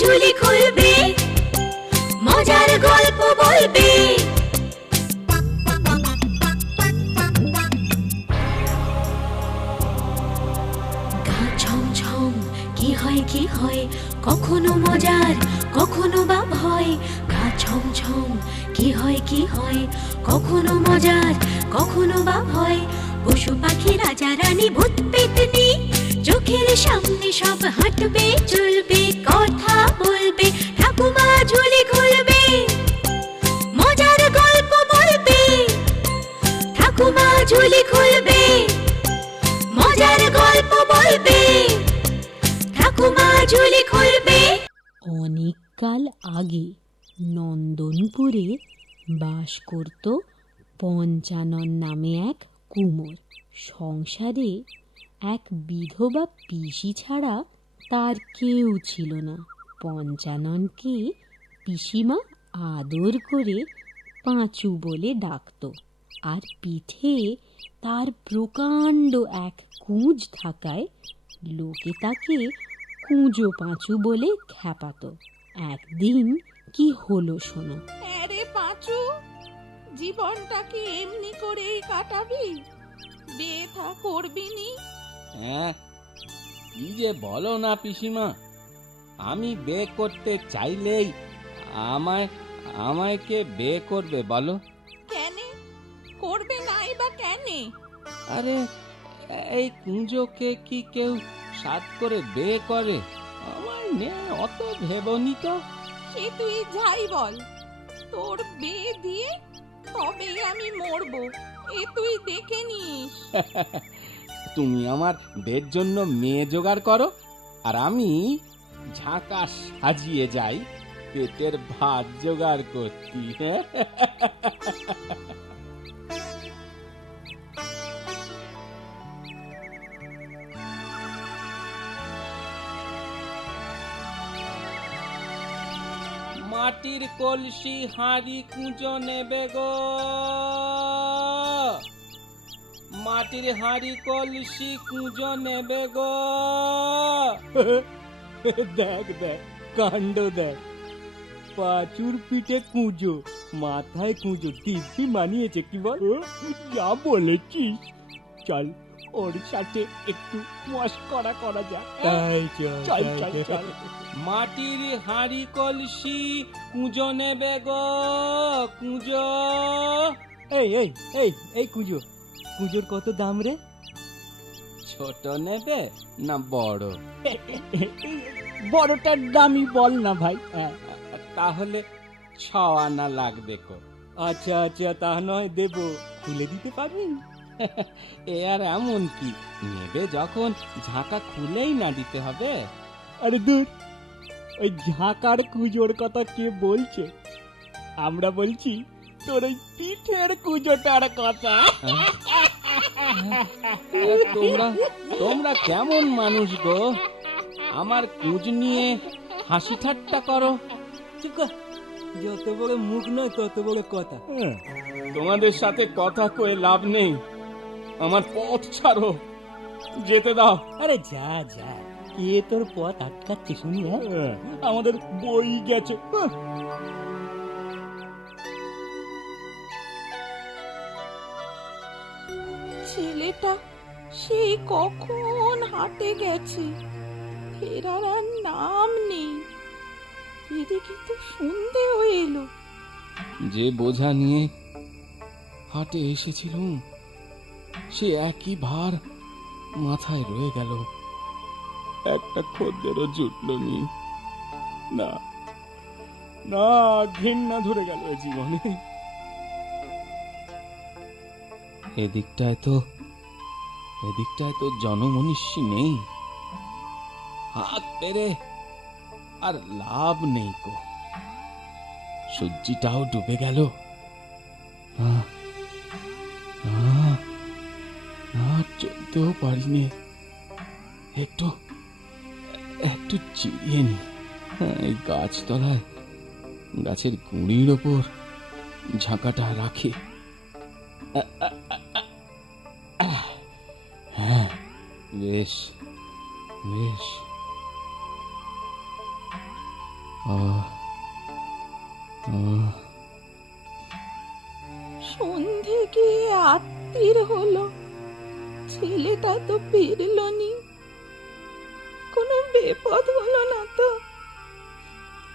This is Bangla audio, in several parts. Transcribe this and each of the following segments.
ঝুলি খুলবে, মজার গল্প বলবে। গা ছমছম কি হয় কি হয়, কখনো মজার কখনো বা ভয়। গা ছমছম কি হয় কি হয়, কখনো মজার কখনো বা ভয়। পশু পাখি রাজা রানী ভূত পেতনি চোখের সামনে সব হাঁটবে চলবে, কথা বলবে, ঠাকুমা ঝুলি খুলবে, মজার গল্প বলবে। ঠাকুমা ঝুলি খুলবে, মজার গল্প বলবে। ঠাকুমা ঝুলি খুলবে। অনেক কাল আগে নন্দনপুরে বাস করত পঞ্চানন নামে এক কুমোর। সংসারে এক বিধবা পিসি ছাড়া তার কেউ ছিল না। পঞ্চাননকে পিসিমা আদর করে পাঁচু বলে ডাকত, আর পিঠে তার প্রকাণ্ড এক কুঁজ থাকায় লোকে তাকে কুঁজো পাঁচু বলে খ্যাপাতো। একদিন কি হলো শোনো। আরে পাঁচু, জীবনটা কি এমনি করেই কাটাবি? বিয়ে থা করবি নি? হ্যাঁ, কি যে বলো না পিসিমা, আমি বিয়ে করতে চাইলেই আমায় কে বিয়ে করবে বলো? কেনে করবে নাই বা কেনে? আরে এই কুঁজোকে কি কেউ সাত করে বিয়ে করে? আমার মেয়ে অত ভেবনি তো। সে তুই যাই বল, তোর বিয়ে দিয়ে তবে আমি মরবো, এ তুই দেখে নিস। তুমি আমার বিয়ের জন্য মেয়ে জোগাড় করো, আর আমি ঝাঁকা সাজিয়ে যাই পেটের ভাত জোগাড় করতি। মাটির কলসি হাঁড়ি কুঁজো নেবে গো, মাটির হাঁড়ি কলসি কুঁজো নেবে গো। দেখ দেখ কাণ্ড দেখ, পাঁচুর পিঠে কুঁজো, মাথায় কুঁজো, দিব্যি মানিয়েছে কি বল? যা বলেছিস, চল ওর সাথে একটু মস্করা করা যাক। তাই চল চল চল। মাটির হাঁড়ি কলসি কুঁজো নেবে গো, কুঁজো। এই এই এই এই কুঁজো, কুঁজোর কত দাম রে? ছোট নেবে না বড়? বড়টার দামই বল না ভাই। তাহলে 6 আনা লাগবে গো। আচ্ছা আচ্ছা, তা নয় দেবো, খুলে দিতে পারবি? এ আর এমন কি, নেবে যখন ঝাঁকা খুলেই না দিতে হবে? আরে দূর, ওই ঝাঁকার কুঁজোর কথা কে বলছে? আমরা বলছি তোর ওই পিঠের কুঁজোটার কথা। তোমরা কেমন মানুষ গো, আমার কুঁজ নিয়ে হাসি ঠাট্টা করো। যত বড় মুখ নয় তত বড় কথা। তোমাদের সাথে কথা কয়ে লাভ নেই, আমার পথ ছাড়ো, যেতে দাও। আরে যা যা, কে তোর পথ আটকাচ্ছে শুনি? আমাদের বই গেছে। ছেলেটা সেই কখন হাটে গেছে, ফেরার আর নাম নেই। এদিকে তো সন্ধে হয়ে এলো। যে বোঝা নিয়ে হাটে এসেছিলুম, সে একই ভার মাথায় রয়ে গেল, একটা খদ্দেরও জুটল নি। না না, ঘৃণা ধরে গেল জীবনে। এদিকটায় তো জনমনীষী নেই, হাত পেরে আর লাভ নেই কো। সূর্যিটাও ডুবে গেল। চলতেও পারিনি, একটু চিড়িয়ে নি। এই গাছতলায় গাছের গুঁড়ির ওপর ঝাঁকাটা রাখি। হ্যাঁ, বেশ বেশ। আহ, আহ, সন্ধে গিয়ে আত্মীর হলো, ছেলেটা তো ফিরল নি। কোনো বিপদ হলো না তো?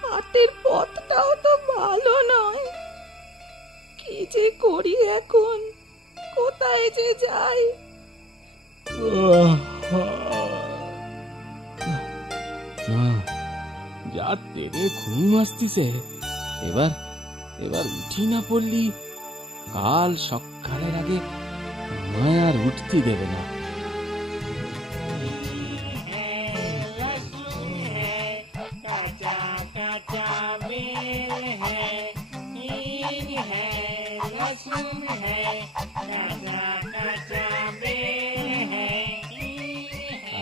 হাটের পথটাও তো ভালো নয়। কি যে করি এখন, কোথায় যে যাই? না, যা তেরে ঘুম আসতিছে। এবার এবার উঠি না পড়লি কাল সকালের আগে আমায় আর উঠতে দেবে না।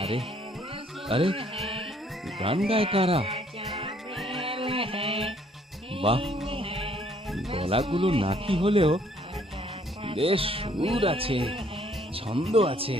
আরে আরে, গান গায় কারা? বাহ, গলাগুলো নাকি হলেও বেশ সুর আছে, ছন্দ আছে।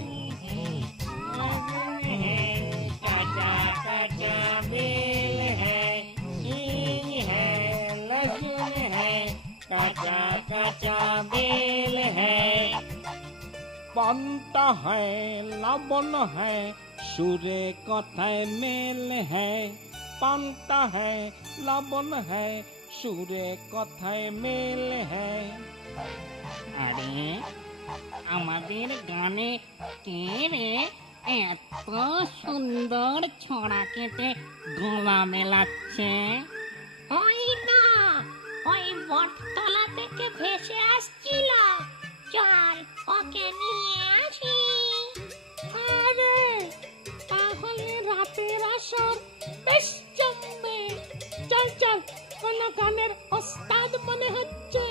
পান্তা হ্যায় লবণ হ্যায় সুরে কথায় মেল হ্যায়, পান্তা হ্যায় লবণ হ্যায় সুরে কথায় মেল হ্যায়। আরে আমাদের গানে কে রে এত সুন্দর ছড়া কেটে গলা মেলাচ্ছে? ওই না, ওই বটতলা থেকে ভেসে আসছিল। চল ওকে নিয়ে আসি। আরে তাহলে রাতের আসর বেশ জমবে। চল চল, কোন গানের ওস্তাদ মনে হচ্ছে।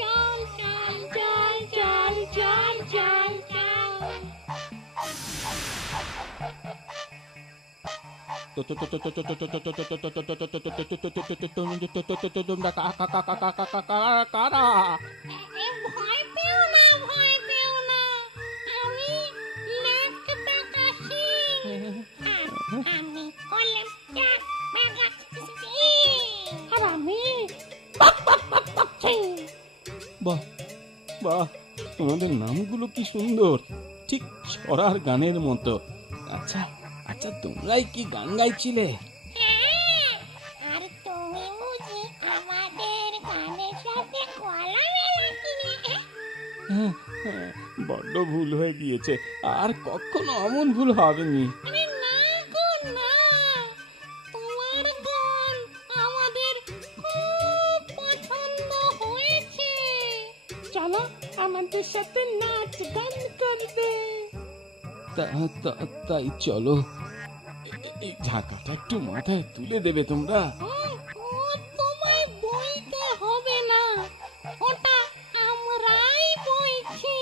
চল চল চল চল চল চল চল। কারা? ভয় পেও না, ভয় পেও না, আমি লেফট ডাকাশি। আমি হলাম আর আমি বাহ বাহ, তোমাদের নামগুলো কি সুন্দর, ঠিক ছড়ার গানের মতো। আচ্ছা আচ্ছা, তোমরাই কি গান গাইছিলে? আর তুমি বুঝি আমাদের গানের সাথে গলা মেলাছিলে? হ্যাঁ, হ্যাঁ, বড্ড ভুল হয়ে গিয়েছে, আর কখনো অমন ভুল হবেনি। আরে না গো না, তোমার গান আমাদের খুব পছন্দ হয়েছে। চলো আমাদের সাথে নাচ গান করবে। তাই চলো, এই ঢাকাটা একটু মাথায় তুলে দেবে তোমরা। তোমায় বইতে হবে না, ওটা আমরাই বইছি।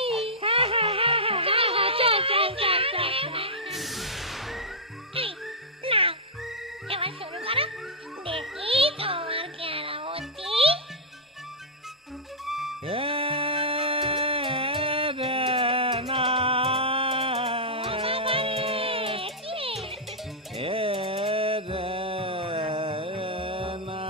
এই, নাও, এবার শুরু করো, দেখি তোমার কেরামতি। এ রে না, এ রে না।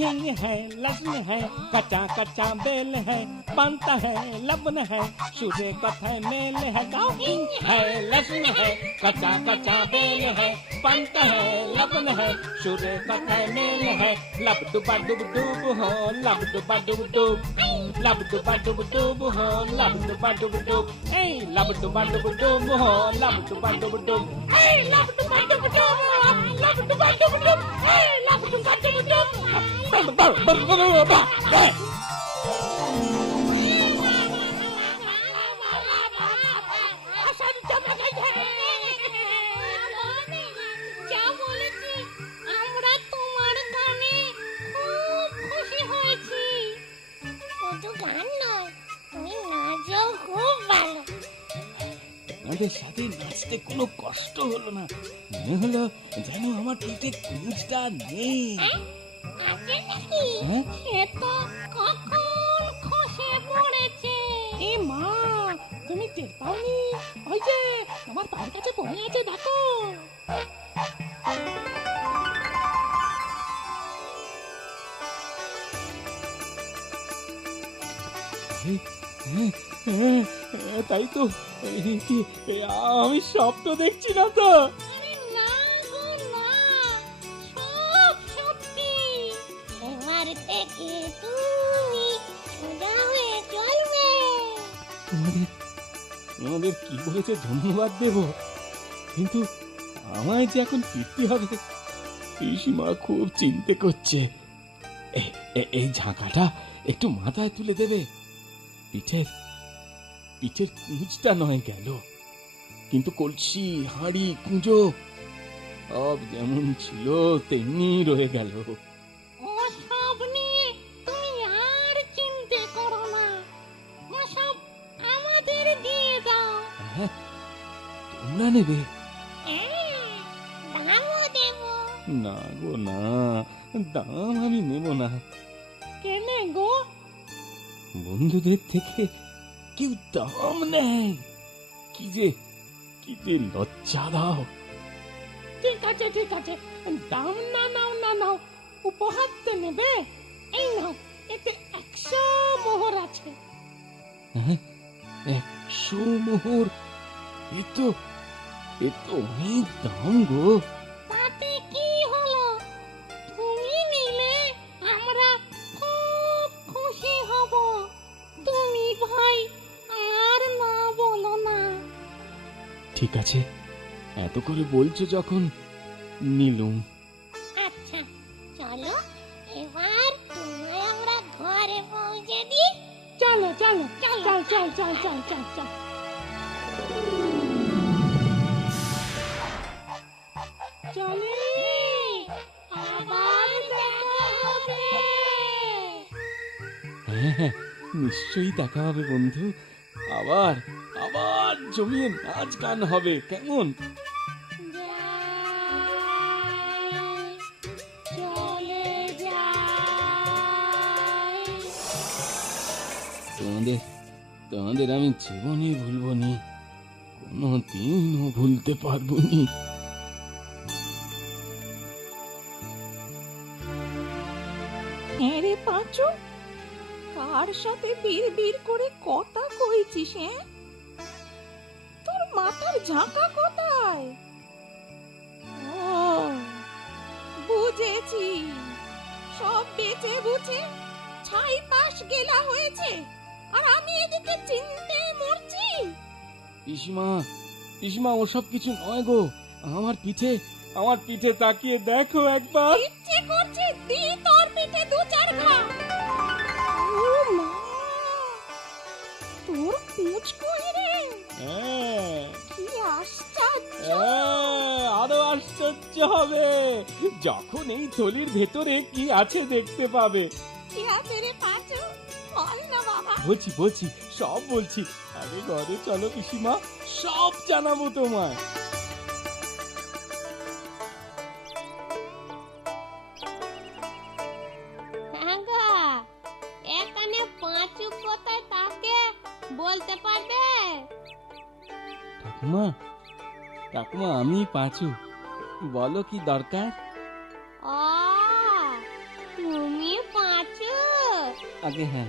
हिंग है लहसुन है कच्चा कच्चा बेल है, बनता है लबन है सूर्य कथा मेल है। गाओ, हिंग है लहसुन है कच्चा कच्चा बेल है, बनता है लबन है सूर्य कथा मेल है। लब डुबा डुब डुब हो, लब डुबा डुब डुब, लब डुबा डुब डुब हो, लब डुबा डुब डुब, ए लब डुबा डुब डुब हो, लब डुबा डुब डुब, ए लब डुबा डुब डुब, लब डुबा डुब डुब, ए लब डुबा डुब डुब। যা বলেছি, আমরা তোমার গানে খুব খুশি হয়েছি। শুধু গান নয়, তুমি নাচও খুব ভালো। আমাদের সাথে নাচতে কোনো কষ্ট হলো না, মনে হলো যেন আমার পিঠে কুঁজটা নেই। আছে নাকি? হ্যাঁ? সে তো কখন খসে পড়েছে। এ মা, তুমি টের পাওনি? ওই যে তোমার পায়ের কাছে পড়ে আছে, দেখো। তাই তো, আমি স্বপ্ন দেখছি না তো? আরে না গো না, সব সত্যি। এবার থেকে তুমি সোজা হয়ে চলবে। তোমাদের কি বলেছে ধন্যবাদ দেব, কিন্তু আমায় যে এখন ফিরতে হবে। পিসিমা খুব চিন্তা করছে। এই ঝাঁকাটা একটু মাথায় তুলে দেবে। পিঠের কুঁজটা নয় গেল, কিন্তু কলসি, হাঁড়ি, কুঁজো সব যেমন ছিল তেমনি রয়ে গেল। ওসব নিয়ে তুমি আর চিন্তা করো না, ওসব আমাদের দিয়ে দাও। হ্যাঁ, তোমরা নেবে? দামও দেব। না গো না, দাম আমি নেব না। কেনে গো? বন্ধুদের থেকে কেউ দাম নেয়? কি যে লজ্জা দাও। ঠিক আছে ঠিক আছে, দাম না নাও না নাও, উপহার তো নেবে। এই নাও, এতে 100 মোহর আছে। হ্যাঁ, 100 মোহর? এ তো অনেক দাম গো। তাতে কি হলো, তুমি নিলে আমরা খুব খুশি হব। তুমি ভাই আর না বলো না। ঠিক আছে, এত করে বলছো যখন, নিলুম। আচ্ছা চলো, এবার তোমায় আমরা ঘরে পৌঁছে দিই। চলো চলো চল চল চল চল চল চল চল। চলে, আবার দেখা হবে। হ্যাঁ, নিশ্চয়ই দেখা হবে বন্ধু। আবার জমিয়ে নাচ গান হবে, কেমন? চলে যাই। তোমাদের আমি জীবনে ভুলবো নি, কোনো দিনও ভুলতে পারবো নি। হ্যাঁ রে পাঁচু, কার সাথে বিড় করে কথা কইছিস? হ্যাঁ, তোর মাথার ঝাঁকা কোথায়? ও বুঝেছি, সব বেচে বুঝে ছাই পাশ গেলা হয়েছে, আর আমি এদিকে চিনতে মরছি। পিসিমা ওসব কিছু নয় গো। আমার পিঠে তাকিয়ে দেখো একবার। ইচ্ছে করছে দি তোর পিঠে 2-4 ঘা। ও মা, তোর পুঁছ কই রে? হ্যাঁ, কি আশ্চর্য! আরো আশ্চর্য হবে যখন এই থলির ভেতরে কি আছে দেখতে পাবে। কি আছে রে পাঁচু, বল না বাবা। বলছি, সব বলছি। আগে ঘরে চলো পিসিমা, সব জানাবো তোমায়। এখানে পাঁচু কোথায় থাকে বলতে পারবে? ঠাকুমা আমি পাঁচু, বলো কি দরকার? ও তুমি পাঁচু? আগে হ্যাঁ।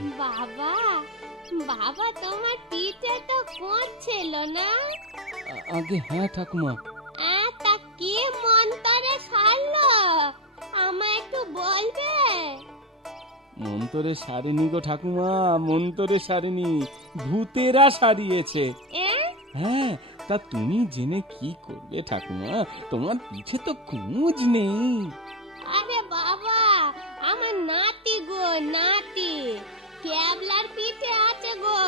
বাবা তোমার পিঠে তো করছিল না? আগে হ্যাঁ ঠাকুমা। তা কি মন্তরে সারলো, আমায় একটু বলবে? মন্তরে সারেনি গো ঠাকুমা, মন্তরে সারেনি, ভূতেরা সারিয়েছে। হ্যাঁ, তা তুমি জেনে কি করবে ঠাকুমা, তোমার পিছে তো কুঁজ নেই। আরে বাবা, আমার নাতি গো নাতি, ক্যাবলার পিঠে আছে গো।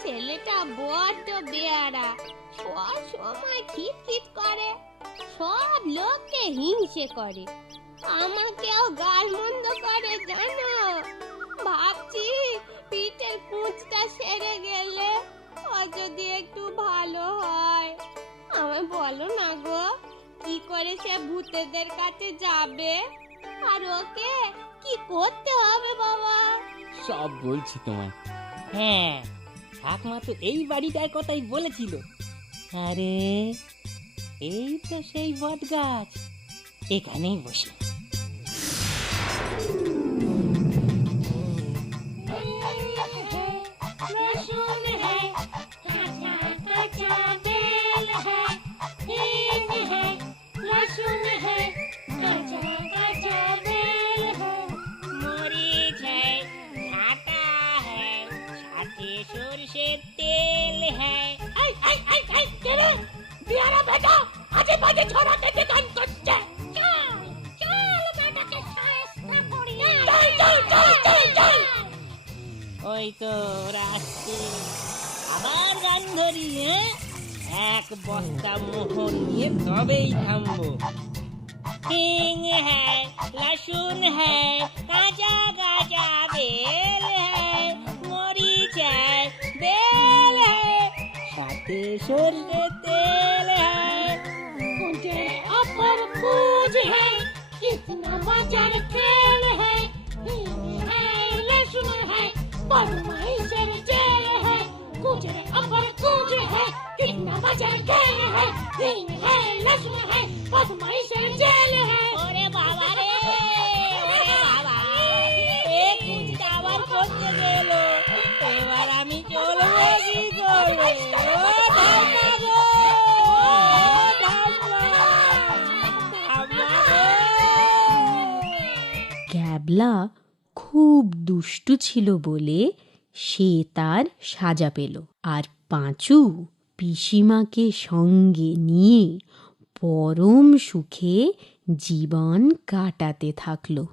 ছেলেটা বড্ড বেয়ারা, সব সময় খিটখিট করে, সব লোককে হিংসে করে, আমাকেও গালমন্দ করে জানো। ভাবছি পিঠের কুঁচটা সেরে গেলে ও যদি একটু ভালো হয়। আমায় বলো না গো, কি করে সে ভূতেদের কাছে যাবে, আর ওকে কি করতে হবে বাবা? সব বলছি তোমায়। হ্যাঁ, ঠাকমা তো এই বাড়িটার কথাই বলেছিল। আরে এই তো সেই বট গাছ, এখানেই বসি। लहसुन है, कच्चा कच्चा बेल है, हींग है, लहसुन है, कच्चा कच्चा बेल है, मरीच है, घाटा है, साथे সরষের তেল है। आई आई आई आई तेरे बियारा बेटा आजे बाजे छोरा के गान करছে। चल चल बेटा के शायस्ता कরি। चल चल चल चल चल। ওই তো রাস্তে আবার গান ধরি। এক বস্তা মোহন নিয়ে তবেই থামবো। হিং হ্যাঁ, লসুন হ্যাঁ, কাঁচা কাঁচা বেল হ্যাঁ, মরিচ হ্যাঁ, বেল হ্যাঁ, সাথে সরষে তেল হ্যাঁ। मुझे अपर पूज है, कितना बाजार खेल है, हींग है, लहसुन है, बदमाशर जेल है, मुझे अपर पूज है, कितना बाजार खेल है, हींग है, लहसुन है, बदमाशर जेल है। ओरे बाबा रे, ओरे बाबा, एक कुछ आवाज করতে গেল, এবার আমি চলবো কি করে? ও ঠাম্মা গো, ক্যাবলা খুব দুষ্টু ছিল বলে সে তার সাজা পেল, আর পাঁচু পিসিমাকে সঙ্গে নিয়ে পরম সুখে জীবন কাটাতে থাকলো।